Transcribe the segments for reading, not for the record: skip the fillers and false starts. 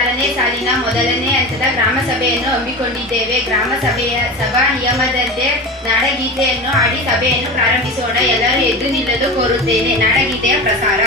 26ನೇ ಸಾಲಿನ ಮೊದಲನೇ ಹಂತದ ಗ್ರಾಮ ಸಭೆಯನ್ನು ಹಮ್ಮಿಕೊಂಡಿದ್ದೇವೆ. ಗ್ರಾಮ ಸಭೆಯ ಸಭಾ ನಿಯಮದಂತೆ ನಾಡಗೀತೆಯನ್ನು ಹಾಡಿ ಸಭೆಯನ್ನು ಪ್ರಾರಂಭಿಸೋಣ. ಎಲ್ಲರೂ ಎದ್ದು ನಿಲ್ಲಲು ಕೋರುತ್ತೇನೆ. ನಾಡಗೀತೆಯ ಪ್ರಸಾರ.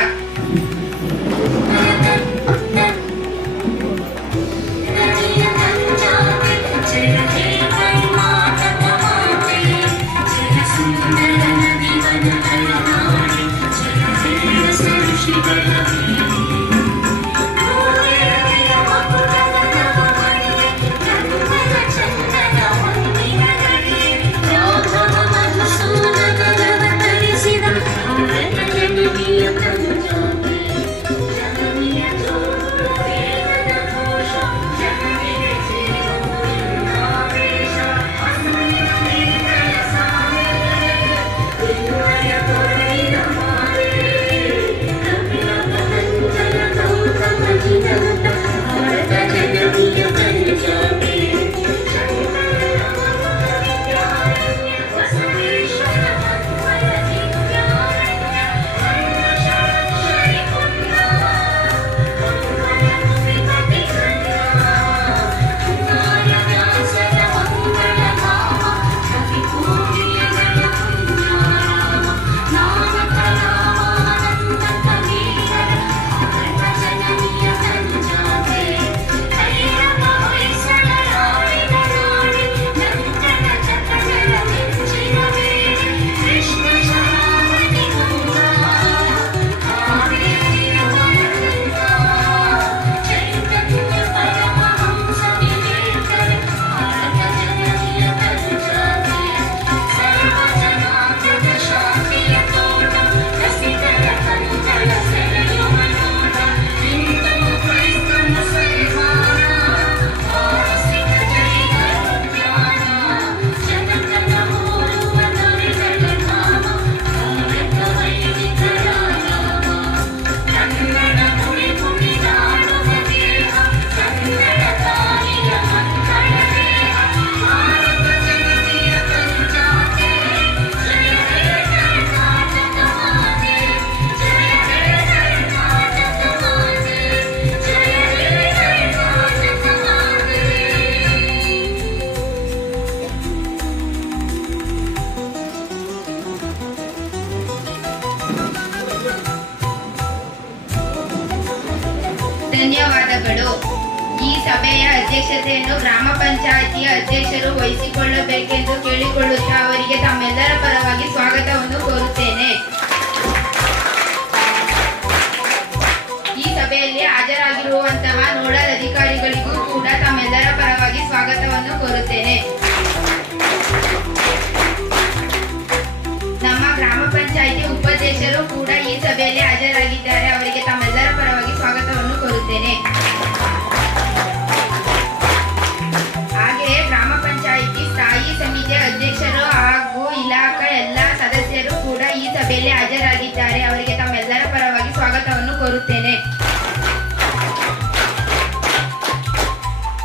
ಧನ್ಯವಾದಗಳು. ಈ ಸಭೆಯ ಅಧ್ಯಕ್ಷತೆಯನ್ನು ಗ್ರಾಮ ಪಂಚಾಯಿತಿಯ ಅಧ್ಯಕ್ಷರು ವಹಿಸಿಕೊಳ್ಳಬೇಕೆಂದು ಕೇಳಿಕೊಳ್ಳುತ್ತಾ ಅವರಿಗೆ ತಮ್ಮೆಲ್ಲರ ಪರವಾಗಿ ಸ್ವಾಗತವನ್ನು ಕೋರುತ್ತೇನೆ. ಈ ಸಭೆಯಲ್ಲಿ ಹಾಜರಾಗಿರುವಂತಹ ನೋಡಲ್ ಅಧಿಕಾರಿಗಳಿಗೂ ಕೂಡ ತಮ್ಮೆಲ್ಲರ ಪರವಾಗಿ ಸ್ವಾಗತವನ್ನು ಕೋರುತ್ತೇನೆ. ನಮ್ಮ ಗ್ರಾಮ ಪಂಚಾಯಿತಿ ಉಪಾಧ್ಯಕ್ಷರು ಕೂಡ ಈ ಸಭೆಯಲ್ಲಿ ಹಾಜರಾಗಿದ್ದಾರೆ. ಅವರಿಗೆ ತಮ್ಮೆಲ್ಲರ ಪರವಾಗಿ ಸ್ವಾಗತವನ್ನು ಕೋರುತ್ತೇನೆ. ಹಾಗೆಯೇ ಗ್ರಾಮ ಪಂಚಾಯಿತಿ ಸ್ಥಾಯಿ ಸಮಿತಿಯ ಅಧ್ಯಕ್ಷರು ಹಾಗೂ ಇಲಾಖಾ ಎಲ್ಲ ಸದಸ್ಯರು ಕೂಡ ಈ ಸಭೆಯಲ್ಲಿ ಹಾಜರಾಗಿದ್ದಾರೆ. ಅವರಿಗೆ ತಮ್ಮೆಲ್ಲರ ಪರವಾಗಿ ಸ್ವಾಗತವನ್ನು ಕೋರುತ್ತೇನೆ.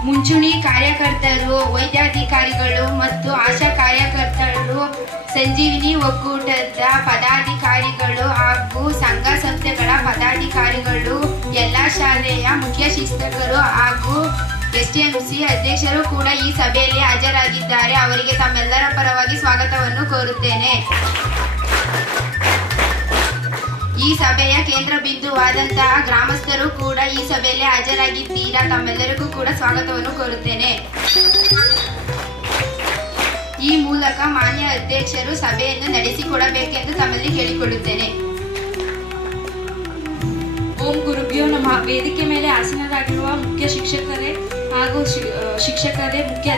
ಮುಂಚೂಣಿ ಕಾರ್ಯಕರ್ತರು, ವೈದ್ಯಾಧಿಕಾರಿಗಳು ಮತ್ತು ಆಶಾ ಕಾರ್ಯಕರ್ತರು, ಸಂಜೀವಿನಿ ಒಕ್ಕೂಟದ ಪದಾಧಿಕಾರಿಗಳು ಹಾಗೂ ಸಂಘ ಸಂಸ್ಥೆಗಳ ಪದಾಧಿಕಾರಿಗಳು, ಎಲ್ಲ ಶಾಲೆಯ ಮುಖ್ಯ ಶಿಕ್ಷಕರು ಹಾಗೂ STMC ಅಧ್ಯಕ್ಷರು ಕೂಡ ಈ ಸಭೆಯಲ್ಲಿ ಹಾಜರಾಗಿದ್ದಾರೆ. ಅವರಿಗೆ ತಮ್ಮೆಲ್ಲರ ಪರವಾಗಿ ಸ್ವಾಗತವನ್ನು ಕೋರುತ್ತೇನೆ. ಈ ಸಭೆಯ ಕೇಂದ್ರ ಬಿಂದುವಾದಂತಹ ಗ್ರಾಮಸ್ಥರು ಕೂಡ ಈ ಸಭೆಯಲ್ಲಿ ಹಾಜರಾಗಿದ್ದೀರಾ. ತಮ್ಮೆಲ್ಲರಿಗೂ ಕೂಡ ಸ್ವಾಗತವನ್ನು ಕೋರುತ್ತೇನೆ. ಈ ಮೂಲಕ ಮಾನ್ಯ ಅಧ್ಯಕ್ಷರು ಸಭೆಯನ್ನು ನಡೆಸಿಕೊಡಬೇಕೆಂದು ತಮ್ಮಲ್ಲಿ ಕೇಳಿಕೊಳ್ಳುತ್ತೇನೆ. ಓಂ ಗುರುಭ್ಯೋ ನಮಃ. ವೇದಿಕೆ ಮೇಲೆ ಆಸೀನರಾಗಿರುವ ಮುಖ್ಯ ಶಿಕ್ಷಕರೇ ಹಾಗೂ ಶಿಕ್ಷಕರೇ, ಮುಖ್ಯ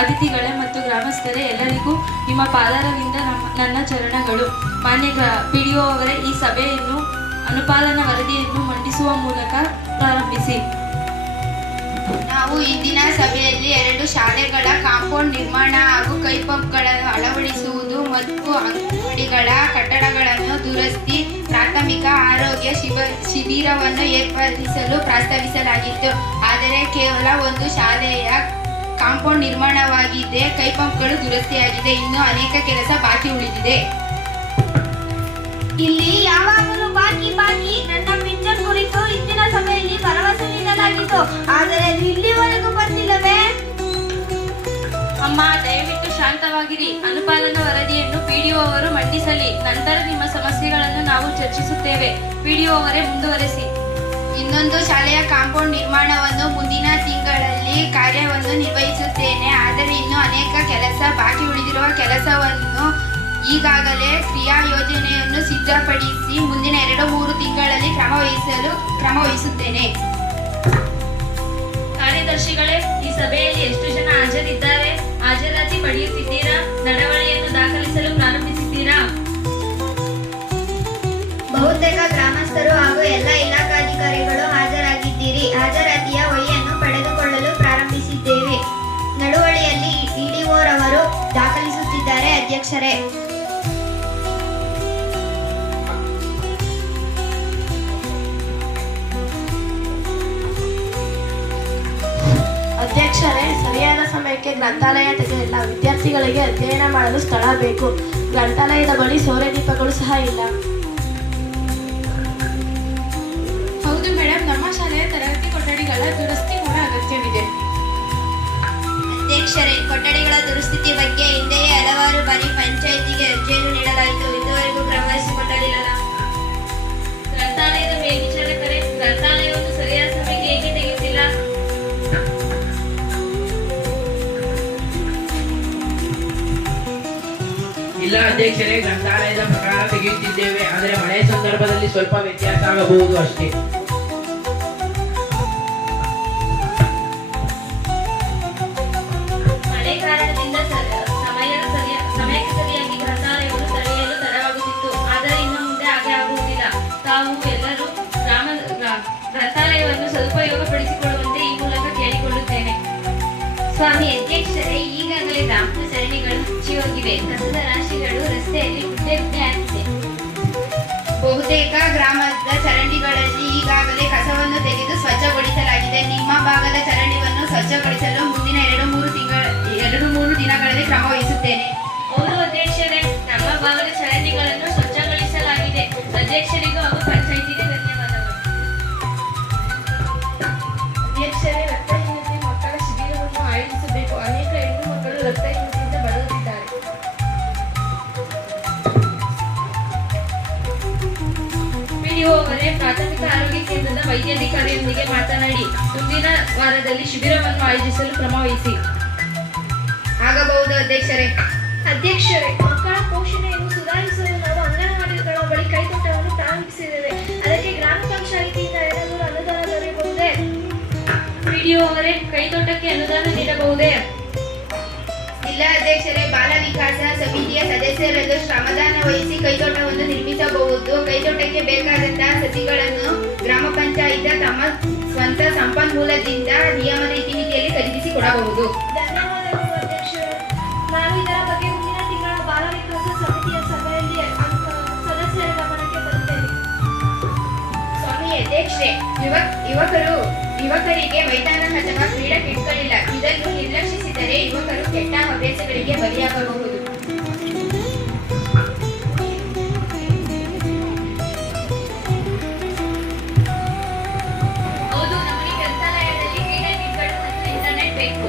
ಅತಿಥಿಗಳೇ ಮತ್ತು ಗ್ರಾಮಸ್ಥರೇ, ಎಲ್ಲರಿಗೂ ನಿಮ್ಮ ಪಾದಾರವಿಂದ ನನ್ನ ಚರಣಗಳು. ಮಾನ್ಯ PDO ಅವರೇ, ಈ ಸಭೆಯನ್ನು ಅನುಪಾಲನಾ ವರದಿಯನ್ನು ಮಂಡಿಸುವ ಮೂಲಕ ಪ್ರಾರಂಭಿಸಿ. ನಾವು ಇಂದಿನ ಸಭೆಯಲ್ಲಿ 2 ಶಾಲೆಗಳ ಕಾಂಪೌಂಡ್ ನಿರ್ಮಾಣ ಹಾಗೂ ಕೈಪಂಪ್ಗಳನ್ನು ಅಳವಡಿಸುವುದು ಮತ್ತು ಅಂಗಡಿಗಳ ಕಟ್ಟಡಗಳನ್ನು ದುರಸ್ತಿ, ಪ್ರಾಥಮಿಕ ಆರೋಗ್ಯ ಶಿಬಿರವನ್ನು ಏರ್ಪಡಿಸಲು ಪ್ರಸ್ತಾವಿಸಲಾಗಿತ್ತು. ಆದರೆ ಕೇವಲ 1 ಶಾಲೆಯ ಕಾಂಪೌಂಡ್ ನಿರ್ಮಾಣವಾಗಿದೆ, ಕೈಪಂಪ್ಗಳು ದುರಸ್ತಿಯಾಗಿದೆ. ಇನ್ನು ಅನೇಕ ಕೆಲಸ ಬಾಕಿ ಉಳಿದಿದೆ. ಇಲ್ಲಿ ಯಾವಾಗಲೂ ಬಾಕಿ ನನ್ನ ಪಿಂಚಣಿ ಕುರಿತು ಇಂದಿನ ಸಭೆಯಲ್ಲಿ ಭರವಸೆ ನೀಡಲಾಗಿದೆ. ಕಳಿಸಲಾಗಿತ್ತು, ಆದರೆ ಅದು ಇಲ್ಲಿವರೆಗೂ ಬಂದಿಲ್ಲವೇ? ಅಮ್ಮ, ದಯವಿಟ್ಟು ಶಾಂತವಾಗಿರಿ. ಅನುಪಾಲನಾ ವರದಿಯನ್ನು ಪಿಡಿಒ ಅವರು ಮಂಡಿಸಲಿ. ನಂತರ ನಿಮ್ಮ ಸಮಸ್ಯೆಗಳನ್ನು ನಾವು ಚರ್ಚಿಸುತ್ತೇವೆ. ಪಿಡಿಒ ಅವರೇ ಮುಂದುವರೆಸಿ. ಇನ್ನೊಂದು ಶಾಲೆಯ ಕಾಂಪೌಂಡ್ ನಿರ್ಮಾಣವನ್ನು ಮುಂದಿನ ತಿಂಗಳಲ್ಲಿ ಕಾರ್ಯವನ್ನು ನಿರ್ವಹಿಸುತ್ತೇನೆ. ಆದರೆ ಇನ್ನೂ ಅನೇಕ ಕೆಲಸ ಬಾಕಿ ಉಳಿದಿರುವ ಕೆಲಸವನ್ನು ಈಗಾಗಲೇ ಕ್ರಿಯಾ ಯೋಜನೆಯನ್ನು ಸಿದ್ಧಪಡಿಸಿ ಮುಂದಿನ 2-3 ತಿಂಗಳಲ್ಲಿ ಕ್ರಮ ವಹಿಸುತ್ತೇನೆ. ಕಾರ್ಯದರ್ಶಿಗಳೇ, ಈ ಸಭೆಯಲ್ಲಿ ಎಷ್ಟು ಜನ ಹಾಜರಿದ್ದಾರೆ? ಹಾಜರಾತಿ ಪಡೆಯುತ್ತಿದ್ದೀರಾ? ನಡವಳಿಯನ್ನು ದಾಖಲಿಸಲು ಪ್ರಾರಂಭಿಸಿದ್ದೀರಾ? ಬಹುತೇಕ ಗ್ರಾಮಸ್ಥರು ಹಾಗೂ ಎಲ್ಲ ಇಲಾಖಾಧಿಕಾರಿಗಳು ಹಾಜರಾಗಿದ್ದೀರಿ. ಹಾಜರಾತಿಯ ವಹಿಯನ್ನು ಪಡೆದುಕೊಳ್ಳಲು ಪ್ರಾರಂಭಿಸಿದ್ದೇವೆ. ನಡುವಳಿಯಲ್ಲಿ ಇಡಿಒ ರವರು ದಾಖಲಿಸುತ್ತಿದ್ದಾರೆ. ಅಧ್ಯಕ್ಷರೇ, ಅಧ್ಯಕ್ಷರೇ, ಸರಿಯಾದ ಸಮಯಕ್ಕೆ ಗ್ರಂಥಾಲಯ ತೆಗೆದಿಲ್ಲ. ವಿದ್ಯಾರ್ಥಿಗಳಿಗೆ ಅಧ್ಯಯನ ಮಾಡಲು ಸ್ಥಳ ಬೇಕು. ಗ್ರಂಥಾಲಯದ ಬಳಿ ಸೌರ ದೀಪಗಳು ಸಹ ಇಲ್ಲ. ಹೌದು ಮೇಡಮ್, ನಮ್ಮ ಶಾಲೆಯ ತರಗತಿ ಕೊಠಡಿಗಳ ದುರಸ್ತಿ ಕೂಡ ಅಗತ್ಯವಿದೆ. ಅಧ್ಯಕ್ಷರೇ, ಕೊಠಡಿಗಳ ದುರಸ್ತಿ ಬಗ್ಗೆ ಹಿಂದೆಯೇ ಹಲವಾರು ಬಾರಿ ಪಂಚಾಯಿತಿಗೆ ಅರ್ಜಿಯನ್ನು ನೀಡಲಾಯಿತು. ಇದುವರೆಗೂ ಕ್ರಮವಹಿಸಿಕೊಳ್ಳಲಿಲ್ಲ. ಗ್ರಂಥಾಲಯದ ಮೇಲ್ವಿಚಾರಕರೇ, ಗ್ರಂಥಾಲಯವನ್ನು ಸರಿಯಾದ ಸಮಯಕ್ಕೆ ಏಕೆ ತೆಗೆಯುತ್ತಿಲ್ಲ? ಇಲ್ಲ ಅಧ್ಯಕ್ಷರೇ, ಗ್ರಂಥಾಲಯದ ಪ್ರಕಾರ ತೆಗೆಯುತ್ತಿದ್ದೇವೆ. ಆದರೆ ಮಳೆ ಸಂದರ್ಭದಲ್ಲಿ ಸ್ವಲ್ಪ ವ್ಯತ್ಯಾಸ ಆಗಬಹುದು ಅಷ್ಟೇ. ಮಳೆ ಕಾರಣದಿಂದ ಸಮಯಕ್ಕೆ ಸರಿಯಾಗಿ ಗ್ರಂಥಾಲಯವನ್ನು ತೆರೆಯಲು ತಡವಾಗುತ್ತಿತ್ತು. ಆದರೆ ಇನ್ನು ಮುಂದೆ ಹಾಗೆ ಆಗುವುದಿಲ್ಲ. ತಾವು ಎಲ್ಲರೂ ಗ್ರಂಥಾಲಯವನ್ನು ಸದುಪಯೋಗಪಡಿಸಿಕೊಳ್ಳುವಂತೆ ಈ ಮೂಲಕ ಕೇಳಿಕೊಳ್ಳುತ್ತೇನೆ. ಸ್ವಾಮಿ ಅಧ್ಯಕ್ಷರೇ, ಈಗಾಗಲೇ ಗ್ರಾಮದ ಸರಣಿಗಳು ಮುಚ್ಚಿ ಹೋಗಿವೆ. ಕಸದ ರಾಶಿಗಳು ರಸ್ತೆಯಲ್ಲಿ ಗುಡ್ಡೆ ಆಗಿದೆ. ಬಹುತೇಕ ಗ್ರಾಮದ ಚರಂಡಿಗಳಲ್ಲಿ ಈಗಾಗಲೇ ಕಸವನ್ನು ತೆಗೆದು ಸ್ವಚ್ಛಗೊಳಿಸಲಾಗಿದೆ. ನಿಮ್ಮ ಭಾಗದ ಚರಂಡಿಯನ್ನು ಸ್ವಚ್ಛಗೊಳಿಸಲು ಮುಂದಿನ 2-3 ದಿನಗಳಲ್ಲಿ ಕ್ರಮ ವಹಿಸುತ್ತೇನೆ. ಹೌದು ಅಧ್ಯಕ್ಷರೇ, ನಮ್ಮ ಭಾಗದ ಚರಂಡಿಗಳನ್ನು ಸ್ವಚ್ಛಗೊಳಿಸಲಾಗಿದೆ. ಅಧ್ಯಕ್ಷರಿಗೂ ಹಾಗೂ ಪಂಚಾಯಿತಿಗೆ ಧನ್ಯವಾದಗಳು. ಅಧ್ಯಕ್ಷರೇ, ರಕ್ತಹೀನತೆ ಮಕ್ಕಳ ಶಿಬಿರವನ್ನು ಆಯೋಜಿಸಬೇಕು. ಅನೇಕ ಹೆಣ್ಣು ಮಕ್ಕಳು ರಕ್ತಹೀನತೆಯಿಂದ ಬಳಲುತ್ತಿದ್ದಾರೆ. ಪಿಡಿಒ ಅವರೇ, ಪ್ರಾಥಮಿಕ ಆರೋಗ್ಯ ಕೇಂದ್ರದ ವೈದ್ಯಾಧಿಕಾರಿಯೊಂದಿಗೆ ಮಾತನಾಡಿ ಮುಂದಿನ ವಾರದಲ್ಲಿ ಶಿಬಿರವನ್ನು ಆಯೋಜಿಸಲು ಕ್ರಮ ವಹಿಸಿ. ಆಗಬಹುದು ಅಧ್ಯಕ್ಷರೇ. ಅಧ್ಯಕ್ಷರೇ, ಮಕ್ಕಳ ಪೋಷಣೆಯನ್ನು ಸುಧಾರಿಸಲು ನಾವು ಅಂಗನವಾಡಿಗಳ ಬಳಿ ಕೈತೋಟವನ್ನು ಪ್ರಾರಂಭಿಸಿದ್ದೇವೆ. ಅದಕ್ಕೆ ಗ್ರಾಮ ಪಂಚಾಯಿತಿಯಿಂದ 200 ಅನುದಾನ ದೊರೆಯಬಹುದೇ? ಪಿಡಿಒ ಅವರೇ, ಕೈತೋಟಕ್ಕೆ ಅನುದಾನ ನೀಡಬಹುದೇ? ಇಲ್ಲ ಅಧ್ಯಕ್ಷರೇ, ಬಾಲ ವಿಕಾಸ ಸಮಿತಿಯ ಸದಸ್ಯರನ್ನು ಶ್ರಮದಾನ ವಹಿಸಿ ಕೈತೋಟವನ್ನು ನಿರ್ಮಿಸಬಹುದು. ಕೈತೋಟಕ್ಕೆ ಬೇಕಾದಂತಹ ಸಸಿಗಳನ್ನು ಗ್ರಾಮ ಪಂಚಾಯತ್ ತಮ್ಮ ಸ್ವಂತ ಸಂಪನ್ಮೂಲದಿಂದ ನಿಯಮದ ಇತಿಮಿತಿಯಲ್ಲಿ ಖರೀದಿಸಿ ಕೊಡಬಹುದು. ಧನ್ಯವಾದಗಳು ಅಧ್ಯಕ್ಷರೇ. ನಾನು ಇದರ ಬಗ್ಗೆ ಮುಂದಿನ ತಿಂಗಳ ಬಾಲ ವಿಕಾಸ ಸಮಿತಿಯ ಸಭೆಯಲ್ಲಿ ಸದಸ್ಯರ ಗಮನಕ್ಕೆ ತರುತ್ತೇನೆ. ಸ್ವಾಮಿ ಅಧ್ಯಕ್ಷೆ, ಯುವಕರಿಗೆ ಮೈದಾನ ಅಥವಾ ಕ್ರೀಡಾ ಕಿಟ್ಗಳಿಲ್ಲ. ಇದನ್ನು ನಿರ್ಲಕ್ಷಿಸಿದರೆ ಯುವಕರು ಕೆಟ್ಟ ಅಭ್ಯಾಸಗಳಿಗೆ ಬಲಿಯಾಗಬಹುದು. ಹೌದು, ನಮಗೆ ಗ್ರಂಥಾಲಯದಲ್ಲಿ ಕ್ರೀಡಾ ಕಿಟ್ಗಳು ಮತ್ತು ಇಂಟರ್ನೆಟ್ ಬೇಕು.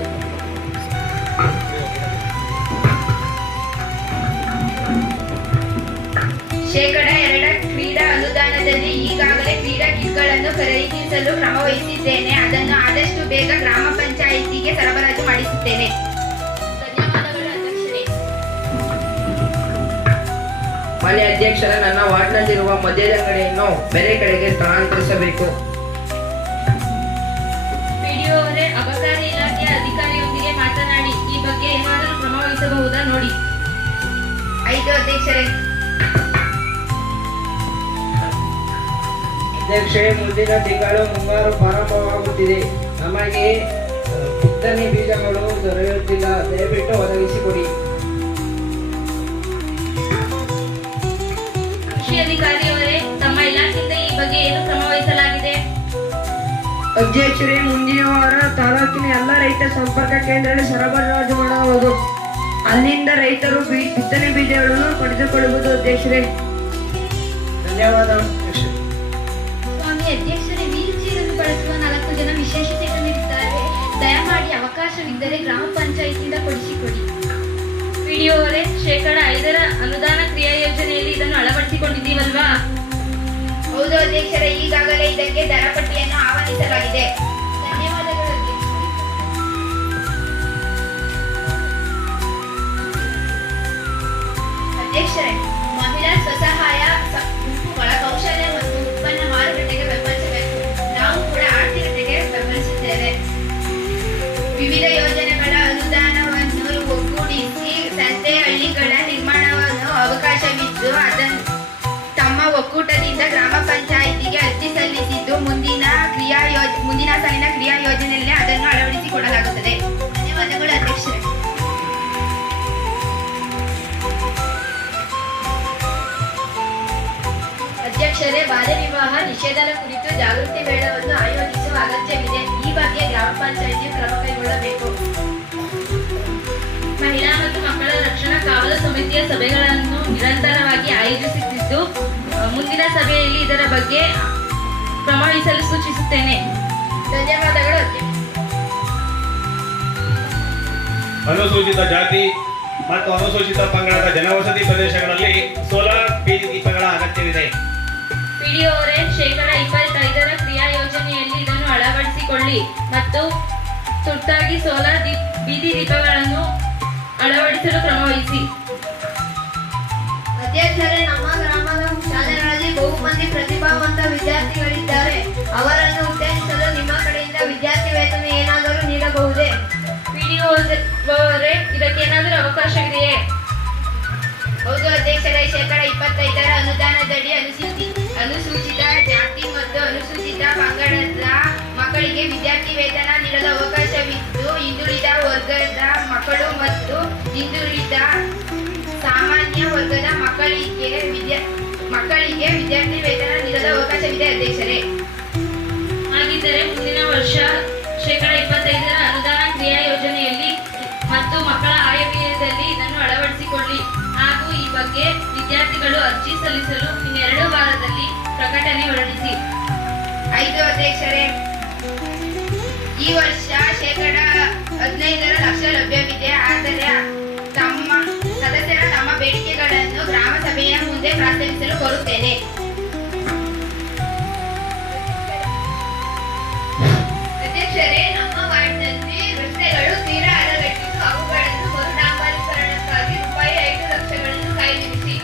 ಶೇಕಡ 2 ಕ್ರೀಡಾ ಅನುದಾನದಲ್ಲಿ ಈಗಾಗಲೇ ಕ್ರೀಡಾ ಕಿಟ್ಗಳನ್ನು ಖರೀದಿಸಲು ಕ್ರಮ ವಹಿಸಿದ್ದೇನೆ. ಅದನ್ನು ಆದಷ್ಟು ಬೇಗ ಗ್ರಾಮ ಪಂಚಾಯಿತಿಗೆ ಸರಬರಾಜು ಮಾಡಿಸುತ್ತೇನೆ. ಧನ್ಯವಾದಗಳು ಅಧ್ಯಕ್ಷರೇ. ಮಾನ್ಯ ಅಧ್ಯಕ್ಷರ, ನನ್ನ ವಾರ್ಡ್ನಲ್ಲಿರುವ ಮದ್ಯದ ಅಂಗಡಿಯನ್ನು ಬೇರೆ ಕಡೆಗೆ ಸ್ಥಳಾಂತರಿಸಬೇಕು. ಪಿಡಿಒ ಅವರೇ, ಅಬಕಾರಿ ಇಲಾಖೆಯ ಅಧಿಕಾರಿಯೊಂದಿಗೆ ಮಾತನಾಡಿ ಈ ಬಗ್ಗೆ ಏನಾದರೂ ಕ್ರಮ ವಹಿಸಬಹುದಾ ನೋಡಿ. ಆಯ್ತು ಅಧ್ಯಕ್ಷರೇ. ಅಧ್ಯಕ್ಷೆ, ಮುಂದಿನ ತಿಂಗಳು ಮುಂಗಾರು ಪ್ರಾರಂಭವಾಗುತ್ತಿದೆ. ನಮಗೆ ಬಿತ್ತನೆ ಬೀಜಗಳು ದೊರೆಯುತ್ತಿಲ್ಲ. ದಯವಿಟ್ಟು ಒದಗಿಸಿಕೊಡಿ. ಕೃಷಿ ಅಧಿಕಾರಿಯವರೇ, ತಮ್ಮ ಇಲಾಖೆಯಿಂದ ಈ ಬಗ್ಗೆ ಏನು ಕ್ರಮ ವಹಿಸಲಾಗಿದೆ? ಅಧ್ಯಕ್ಷರೇ, ಮುಂದಿನ ವಾರ ತಾಲೂಕಿನ ಎಲ್ಲ ರೈತ ಸಂಪರ್ಕ ಕೇಂದ್ರಗಳಲ್ಲಿ ಸರಬರಾಜು ಮಾಡಬಹುದು. ಅಲ್ಲಿಂದ ರೈತರು ಬಿತ್ತನೆ ಬೀಜಗಳನ್ನು ಪಡೆದುಕೊಳ್ಳಬಹುದು. ಅಧ್ಯಕ್ಷರೇ, ಧನ್ಯವಾದಗಳು ಅಧ್ಯಕ್ಷೆ. ಸ್ವಾಮಿ ಅಧ್ಯಕ್ಷರೇ, ವೀಲ್ ಚೇರನ್ನು ಬಳಸುವ 4 ಜನ ಅವಕಾಶವಿದ್ದರೆ ಗ್ರಾಮ ಪಂಚಾಯಿತಿಯಿಂದ ಕೊಡಿಸಿಕೊಡಿ. ಪಿಡಿಒ ಅವರೇ, ಶೇಕಡ 5 ಅನುದಾನ ಕ್ರಿಯಾ ಯೋಜನೆಯಲ್ಲಿ ಇದನ್ನು ಅಳವಡಿಸಿಕೊಂಡಿದ್ದೀವಲ್ವಾ? ಹೌದು ಅಧ್ಯಕ್ಷರೇ, ಈಗಾಗಲೇ ಇದಕ್ಕೆ ದರ ಪಟ್ಟಿಯನ್ನು ಆಹ್ವಾನಿಸಲಾಗಿದೆ. ಧನ್ಯವಾದಗಳು ಅಧ್ಯಕ್ಷರೇ. ಅಧ್ಯಕ್ಷರೇ, ಮಹಿಳಾ ಸ್ವಸಹಾಯ ಗುಂಪುಗಳ ಕೌಶಲ್ಯ ಮತ್ತು ಉತ್ಪನ್ನ ಮಾರುಕಟ್ಟೆಗೆ ಬೆಂಬಲಿಸಬೇಕು. ನಾವು ಕೂಡ ಆರ್ಥಿಕತೆಗೆ ಬೆಂಬಲಿಸುತ್ತೇವೆ. ವಿವಿಧ ಯೋಜನೆಗಳ ಅನುದಾನವನ್ನು ಒಗ್ಗೂಡಿಸಿ ಸಂತೆ ಹಳ್ಳಿಗಳ ನಿರ್ಮಾಣವನ್ನು ಅವಕಾಶವಿದ್ದು ತಮ್ಮ ಒಕ್ಕೂಟದಿಂದ ಗ್ರಾಮ ಪಂಚಾಯಿತಿಗೆ ಅರ್ಜಿ ಸಲ್ಲಿಸಿದ್ದು ಮುಂದಿನ ಸಾಲಿನ ಕ್ರಿಯಾ ಯೋಜನೆಯಲ್ಲಿ ಅದನ್ನು ಅಳವಡಿಸಿಕೊಳ್ಳಲಾಗುತ್ತದೆ. ಧನ್ಯವಾದಗಳು ಅಧ್ಯಕ್ಷರೇ. ಅಧ್ಯಕ್ಷರೇ, ಬಾಲ್ಯ ವಿವಾಹ ನಿಷೇಧದ ಕುರಿತು ಜಾಗೃತಿ ಮೇಳವನ್ನು ಆಯೋಜಿಸುವ ಅಗತ್ಯವಿದೆ. ಈ ಬಗ್ಗೆ ಗ್ರಾಮ ಪಂಚಾಯಿತಿ ಕ್ರಮ ಕೈಗೊಳ್ಳಬೇಕು. ಮಹಿಳಾ ಮತ್ತು ಮಕ್ಕಳ ರಕ್ಷಣಾ ಕಾವಲು ಸಮಿತಿಯ ಸಭೆಗಳನ್ನು ನಿರಂತರವಾಗಿ ಆಯೋಜಿಸುತ್ತಿದ್ದು, ಮುಂದಿನ ಸಭೆಯಲ್ಲಿ ಇದರ ಬಗ್ಗೆ ಕ್ರಮ ವಹಿಸಲು ಸೂಚಿಸುತ್ತೇನೆ. ಧನ್ಯವಾದಗಳು ಅಧ್ಯಕ್ಷ. ಅನುಸೂಚಿತ ಜಾತಿ ಮತ್ತು ಅನುಸೂಚಿತ ಪಂಗಡದ ಜನವಸತಿ ಪ್ರದೇಶಗಳಲ್ಲಿ ಸೋಲಾರ್ ಬೀದಿ ದೀಪಗಳ ಅಗತ್ಯವಿದೆ. ಪಿಡಿಒ ಅವರೇ, ಶೇಕಡ 25 ಕ್ರಿಯಾ ಯೋಜನೆಯಲ್ಲಿ ಇದನ್ನು ಅಳವಡಿಸಿಕೊಳ್ಳಿ ಮತ್ತು ತುರ್ತಾಗಿ ಸೋಲಾರ್ ಬೀದಿ ದೀಪಗಳನ್ನು ಅಳವಡಿಸಲು ಕ್ರಮ ವಹಿಸಿ. ಅಧ್ಯಕ್ಷರೇ, ನಮ್ಮ ಗ್ರಾಮದ ಶಾಲೆಗಳಲ್ಲಿ ಬಹುಮಂದಿ ಪ್ರತಿಭಾವಂತ ವಿದ್ಯಾರ್ಥಿಗಳಿದ್ದಾರೆ. ಅವರನ್ನು ಉತ್ತೇಜಿಸಲು ನಿಮ್ಮ ಕಡೆಯಿಂದ ವಿದ್ಯಾರ್ಥಿ ವೇತನ ಏನಾದರೂ ನೀಡಬಹುದೇ? ಪಿಡಿಒ ಅವರೇ, ಇದಕ್ಕೇನಾದರೂ ಅವಕಾಶವಿದೆಯೇ? ಹೌದು ಅಧ್ಯಕ್ಷರೇ, ಶೇಕಡ 25 ಅನುದಾನದಡಿ ಅನುಸೂಚಿತ ಜಾತಿ ಮತ್ತು ಅನುಸೂಚಿತ ಪಂಗಡದ ಮಕ್ಕಳಿಗೆ ವಿದ್ಯಾರ್ಥಿ ವೇತನ ನೀಡಲು ಅವಕಾಶವಿದ್ದು, ಹಿಂದುಳಿದ ವರ್ಗದ ಮಕ್ಕಳು ಮತ್ತು ಹಿಂದುಳಿದ ಸಾಮಾನ್ಯ ವರ್ಗದ ಮಕ್ಕಳಿಗೆ ವಿದ್ಯಾರ್ಥಿ ವೇತನ ನೀಡಲು ಅವಕಾಶವಿದೆ ಅಧ್ಯಕ್ಷರೇ. ಹಾಗಿದ್ದರೆ ಮುಂದಿನ ವರ್ಷ ಶೇಕಡ 25 ಅನುದಾನ ಕ್ರಿಯಾ ಯೋಜನೆಯಲ್ಲಿ ಮತ್ತು ಮಕ್ಕಳ ಆಯವ್ಯಯದಲ್ಲಿ ಇದನ್ನು ಅಳವಡಿಸಿಕೊಳ್ಳಿ ಹಾಗೂ ಈ ಬಗ್ಗೆ ವಿದ್ಯಾರ್ಥಿಗಳು ಅರ್ಜಿ ಸಲ್ಲಿಸಲು ಇನ್ನೆರಡು ವಾರದಲ್ಲಿ ಪ್ರಕಟಣೆ ಹೊರಡಿಸಿ. 5 ಅಧ್ಯಕ್ಷರೇ, ಈ ವರ್ಷ ಶೇಕಡ 15 ಲಕ್ಷ ಲಭ್ಯವಿದೆ. ಆದರೆ ಸದಸ್ಯರ ತಮ್ಮ ಬೇಡಿಕೆಗಳನ್ನು ಗ್ರಾಮ ಸಭೆಯ ಮುಂದೆ ಪ್ರಾರ್ಥಿಸಲು ಕೋರುತ್ತೇನೆ. ಅಧ್ಯಕ್ಷರೇ, ನಮ್ಮ ವಾರ್ಡ್ನಲ್ಲಿ ರಸ್ತೆಗಳು ತೀರಾ ಹದಗೆಟ್ಟಿದ್ದು ಅವುಗಳನ್ನು ಮರುಡಾಂಬರೀಕರಣಕ್ಕಾಗಿ ರೂಪಾಯಿ 5 ಲಕ್ಷಗಳನ್ನು ಕಾಯ್ದಿರಿಸಿ.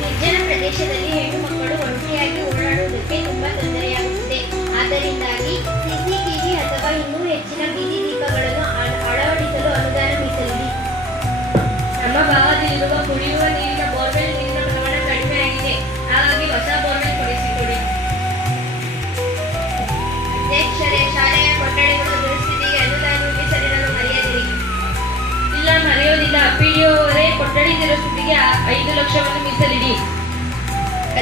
ನಿರ್ಜನ ಪ್ರದೇಶದಲ್ಲಿ ಹೆಣ್ಣು ಮಕ್ಕಳು ಒಂಟಿಯಾಗಿ ಓಡಾಡುವುದಕ್ಕೆ ತುಂಬಾ ತೊಂದರೆಯಾಗುತ್ತದೆ. ಆದ್ದರಿಂದಾಗಿ ಸಿಸಿಟಿವಿ ಅಥವಾ ಇನ್ನೂ ಹೆಚ್ಚಿನ ಬೀದಿ ದೀಪಗಳನ್ನು ಅಳವಡಿಸಲು ಅನುದಾನ ಮೀಸಲಿಡಿ. ನಮ್ಮ ಭಾಗದಲ್ಲಿರುವ ಕುಡಿಯುವ ನೀರಿನ ಬೋರ್ವೆಲ್ ನೀರಿನ ಪ್ರಮಾಣ ಕಡಿಮೆಯಾಗಿದೆ. ಹಾಗಾಗಿ ಹೊಸ ಬೋರ್ವೆಲ್ ಕೊಡಿಸಿಕೊಡಿ. ಅಧ್ಯಕ್ಷರೇ, ಶಾಲೆಯ ಕೊಠಡಿಗಳ ದುರಸ್ತಿಗೆ ಅನುದಾನ ಮೀಸಲಿಡಲು ಮರೆಯದಿರಿ. ಇಲ್ಲ, ಮರೆಯೋದಿಲ್ಲ. ಪಿಡಿಒ ಅವರೇ, ಕೊಠಡಿ ದುರಸ್ತಿಗೆ 5 ಲಕ್ಷವನ್ನು ಮೀಸಲಿಡಿ.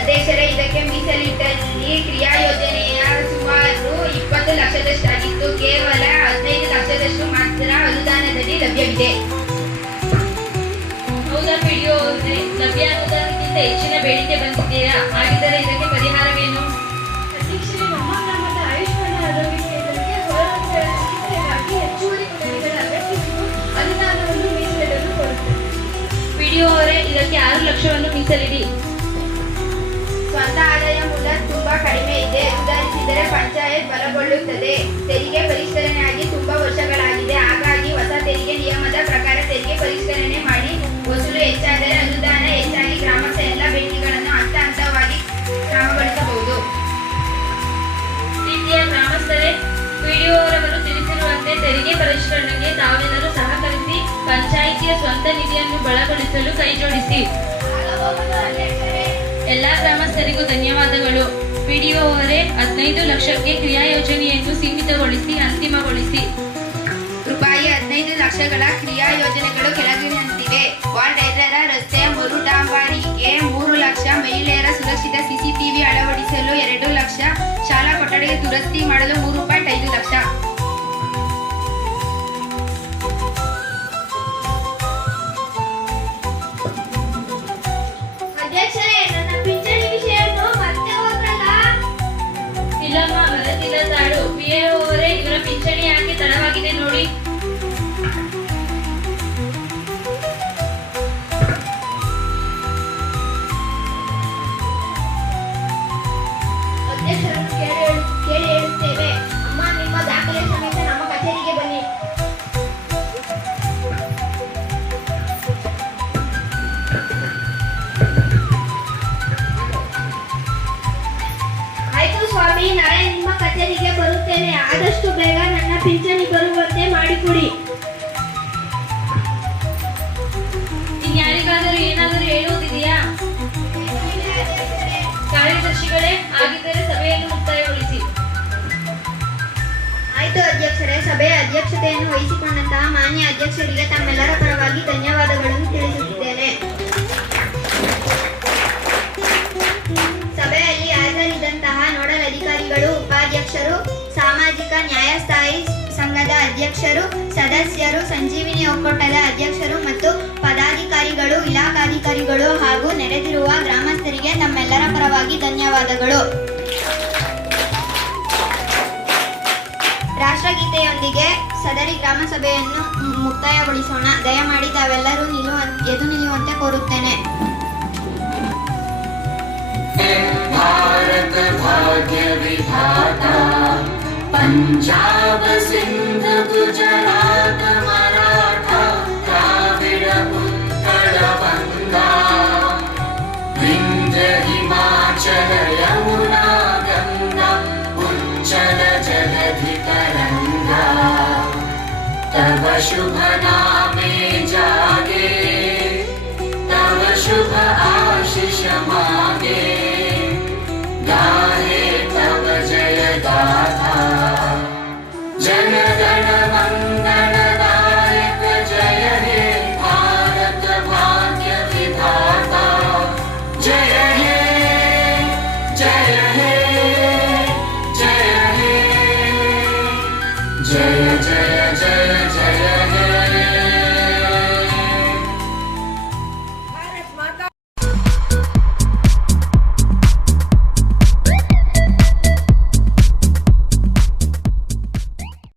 ಅಧ್ಯಕ್ಷರೇ, ಇದಕ್ಕೆ ಮೀಸಲಿಟ್ಟಲ್ಲಿ ಕ್ರಿಯಾ ಯೋಜನೆಯ ಸುಮಾರು 20 ಲಕ್ಷದಷ್ಟಾಗಿದ್ದು ಕೇವಲ 15 ಲಕ್ಷದಷ್ಟು ಮಾತ್ರ ಅನುದಾನದಲ್ಲಿ ಲಭ್ಯವಿದೆ. ಹೌದಾ ಪಿಡಿಒ ಅವರೇ? ಲಭ್ಯ ಅನುದಾನಕ್ಕಿಂತ ಹೆಚ್ಚಿನ ಬೇಡಿಕೆ ಬಂದಿದೆಯಾ? ಹಾಗಿದ್ದರೆ ಇದಕ್ಕೆ ಪರಿಹಾರವೇನು? ಅಧ್ಯಕ್ಷರೇ, ನಮ್ಮ ಗ್ರಾಮದ ಆಯುಷ್ಮಾನ್ ಆರೋಗ್ಯ ಕೇಂದ್ರಕ್ಕೆ ಹೊರರೋಗಿಗಳ ಚಿಕಿತ್ಸೆಗಾಗಿ ಹೆಚ್ಚುವರಿ ಕೊಠಡಿಗಳ ಅಗತ್ಯವಿದ್ದು ಅನುದಾನವನ್ನು ಮೀಸಲಿಡಲು ಕೋರುತ್ತೇವೆ. ಪಿಡಿಒ ಅವರೇ, ಇದಕ್ಕೆ 6 ಲಕ್ಷವನ್ನು ಮೀಸಲಿಡಿ. ಸ್ವಂತ ಆದಾಯ ಮೂಲ ತುಂಬಾ ಕಡಿಮೆ ಇದೆ. ಸುಧಾರಿಸಿದರೆ ಪಂಚಾಯತ್ ಬಲಗೊಳ್ಳುತ್ತದೆ. ತೆರಿಗೆ ಪರಿಷ್ಕರಣೆಯಾಗಿ ತುಂಬಾ ವರ್ಷಗಳಾಗಿದೆ. ಹಾಗಾಗಿ ಹೊಸ ತೆರಿಗೆ ನಿಯಮದ ಪ್ರಕಾರ ತೆರಿಗೆ ಪರಿಷ್ಕರಣೆ ಮಾಡಿ ವಸೂಲು ಹೆಚ್ಚಾದರೆ ಅನುದಾನ ಹೆಚ್ಚಾಗಿ ಗ್ರಾಮದ ಎಲ್ಲ ಬೇಡಿಕೆಗಳನ್ನು ಹಂತ ಹಂತವಾಗಿ ಕ್ರಮಗೊಳಿಸಬಹುದು. ಪ್ರೀತಿಯ ಗ್ರಾಮಸ್ಥರೇ, ಪಿಡಿಒ ಅವರವರು ತಿಳಿಸಿರುವಂತೆ ತೆರಿಗೆ ಪರಿಷ್ಕರಣೆಗೆ ತಾವೆಲ್ಲರೂ ಸಹಕರಿಸಿ ಪಂಚಾಯಿತಿಯ ಸ್ವಂತ ನಿಧಿಯನ್ನು ಬಲಗೊಳಿಸಲು ಕೈಜೋಡಿಸಿ. ಎಲ್ಲ ಗ್ರಾಮಸ್ಥರಿಗೂ ಧನ್ಯವಾದಗಳು. ಪಿಡಿಒ ಅವರೇ, 15 ಲಕ್ಷಕ್ಕೆ ಕ್ರಿಯಾ ಯೋಜನೆಯನ್ನು ಸೀಮಿತಗೊಳಿಸಿ ಅಂತಿಮಗೊಳಿಸಿ. ರೂಪಾಯಿ 15 ಲಕ್ಷಗಳ ಕ್ರಿಯಾ ಯೋಜನೆಗಳು ಕೆಳಗಿನಂತಿವೆ. ವಾರ್ಡ್ 5ರ ರಸ್ತೆ ಮರು ಡಾಂಬರಿಗೆ 3 ಲಕ್ಷ, ಮಹಿಳೆಯರ ಸುರಕ್ಷಿತ ಸಿಸಿಟಿವಿ ಅಳವಡಿಸಲು 2 ಲಕ್ಷ, ಶಾಲಾ ಕೊಠಡಿಗೆ ದುರಸ್ತಿ ಮಾಡಲು ₹5 ಲಕ್ಷ. ಅಧ್ಯಕ್ಷರೇ, ನನ್ನ ಪಿಂಚಣಿ ವಿಷಯವನ್ನು ಮತ್ತೆ ಹೋದ್ರಲ್ಲ? ಇಲ್ಲಮ್ಮ ಬರತಿಲ್ಲ ತಾಳು. PAO ಅವರೇ, ಇವರ ಪಿಂಚಣಿ ಯಾಕೆ ತಡವಾಗಿದೆ ನೋಡಿ. ಅಧ್ಯಕ್ಷರನ್ನು ಕೇಳಿ ಹೇಳುತ್ತೇವೆ. ಅಮ್ಮ, ನಿಮ್ಮ ದಾಖಲೆ ಸಮೇತ ನಮ್ಮ ಕಚೇರಿಗೆ ಬನ್ನಿ. ಆಯ್ತು ಸ್ವಾಮಿ, ನಾಳೆ ನಿಮ್ಮ ಕಚೇರಿಗೆ ಬರುತ್ತೇನೆ. ಆದಷ್ಟು ಬೇಗ ನನ್ನ ಪಿಂಚಣಿ ಬರುವಂತೆ ಮಾಡಿಕೊಡಿ. ಇನ್ಯಾರಿಗಾದರೂ ಏನಾದರೂ ಹೇಳುವುದಿದೆಯಾ? ಕಾರ್ಯದರ್ಶಿಗಳೇ, ಆಗಿದ್ದರೆ ಸಭೆಯನ್ನು ಮುಕ್ತಾಯಗೊಳಿಸಿ. ಆಯ್ತು ಅಧ್ಯಕ್ಷರೇ. ಸಭೆಯ ಅಧ್ಯಕ್ಷತೆಯನ್ನು ವಹಿಸಿಕೊಂಡಂತಹ ಮಾನ್ಯ ಅಧ್ಯಕ್ಷರಿಗೆ ತಮ್ಮೆಲ್ಲರ ಪರವಾಗಿ ಧನ್ಯವಾದಗಳನ್ನು ತಿಳಿಸುತ್ತಿದ್ದೇನೆ. ಸಭೆಯಲ್ಲಿ ಹಾಜರಿದ್ದಂತಹ ನೋಡಲ್ ಅಧಿಕಾರಿಗಳು, ಉಪಾಧ್ಯಕ್ಷರು, ಸಾಮಾಜಿಕ ನ್ಯಾಯ ಸ್ಥಾಯಿ ಸಂಘದ ಅಧ್ಯಕ್ಷರು, ಸದಸ್ಯರು, ಸಂಜೀವಿನಿ ಒಕ್ಕೂಟದ ಅಧ್ಯಕ್ಷರು ಮತ್ತು ಪದಾಧಿಕಾರಿಗಳು, ಇಲಾಖಾಧಿಕಾರಿಗಳು ಹಾಗೂ ನೆರೆದಿರುವ ಗ್ರಾಮಸ್ಥರಿಗೆ ತಮ್ಮೆಲ್ಲರ ಪರವಾಗಿ ಧನ್ಯವಾದಗಳು. ರಾಷ್ಟ್ರಗೀತೆಯೊಂದಿಗೆ ಸದರಿ ಗ್ರಾಮ ಸಭೆಯನ್ನು ಮುಕ್ತಾಯಗೊಳಿಸೋಣ. ದಯಮಾಡಿ ತಾವೆಲ್ಲರೂ ಎದ್ದು ನಿಲ್ಲುವಂತೆ ಕೋರುತ್ತೇನೆ. भारत भाग्य विधाता पंजाब सिंध गुजरात मराठा द्राविड उत्कल बंगा विंध्य हिमाचल यमुना गंगा उच्चल जलधि तरंगा तव शुभ नाम